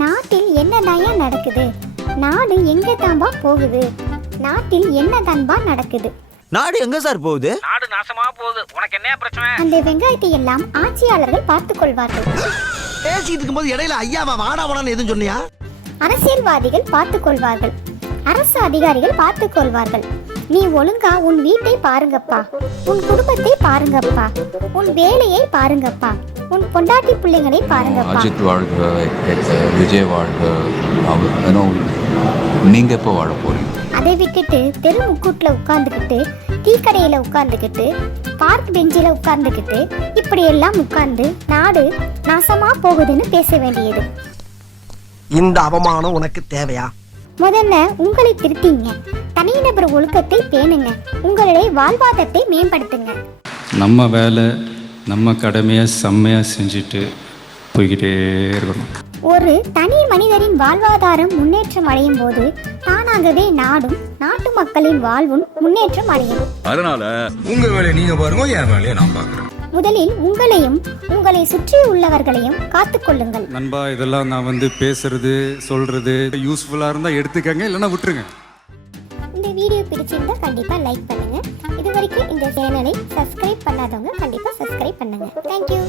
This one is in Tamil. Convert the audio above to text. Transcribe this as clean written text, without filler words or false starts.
நாட்டில் என்னதாயா நடக்குது? நாடு எங்க தான்பா போகுது? நாட்டில் என்னதான்பா நடக்குது? நாடு எங்க சார் போகுது? நாடு நாசமா போகுது. உனக்கு என்ன பிரச்சனை? அந்த வெங்காயத்தை எல்லாம் ஆட்சியாளர்கள் பார்த்துக் கொள்வார்கள். பேசிட்டு இருக்கும்போது இடையில ஐயாவா வாடா வாடான்னு எதுவும் சொன்னியா? அரசியல்வாதிகள் பார்த்துக் கொள்வார்கள். அரசு அதிகாரிகள் பார்த்துக் கொள்வார்கள். நீ ஒழுங்கா உன் வீட்டை பாருங்கப்பா, உன் குடும்பத்தை பாருங்கப்பா, உன் வேலையை பாருங்கப்பா, உன் பொண்டாட்டி பிள்ளைங்களை பாருங்கப்பா. அஜித் வாழ்க, விஜய் வாழ்க, நீங்க எப்போ வாழ போறீங்க? அதை விட்டுட்டு தெரு முக்கூட்ல உட்கார்ந்துக்கிட்டு, டீ கடையில உட்கார்ந்துக்கிட்டு, பார்க் பெஞ்சில உட்கார்ந்துக்கிட்டு, இப்படி எல்லாம் உட்கார்ந்து நாடு நாசமா போகுதுன்னு பேச வேண்டியது. இந்த அவமானம் உனக்கு தேவையா? முதல்ல உங்களை திருத்திங்க, தனிநபர் ஒழுக்கத்தை பேணுங்க, உங்களுடைய வாழ்வாதாரத்தை மேம்படுத்துங்க. நம்ம வேலை நம்ம கடமையை செம்மையாக செஞ்சுட்டு போய்கிட்டே இருக்கணும். ஒரு தனி மனிதரின் வாழ்வாதாரம் முன்னேற்றம் அடையும் போது தானாகவே நாடும் நாட்டு மக்களின் வாழ்வும் முன்னேற்றம் அடையும். அதனால உங்க வேலையை நீங்க பாருங்க, என் வேலையை நான் பார்க்குறேன். முதலில் உங்களையும் உங்களை சுற்றி உள்ளவர்களையும் காத்துக்கொள்ளுங்கள். நண்பா, இதெல்லாம் நான் பேசுறது சொல்றது யூஸ்ஃபுல்லாக இருந்தால் எடுத்துக்கங்க, இல்லைன்னா விட்டுருங்க. இந்த வீடியோ பிடிச்சிருந்தா கண்டிப்பா லைக் பண்ணுங்க. இது வரைக்கும் இந்த சேனலை சப்ஸ்கிரைப் பண்ணாதவங்க கண்டிப்பா சப்ஸ்கிரைப் பண்ணுங்க. தேங்க்யூ.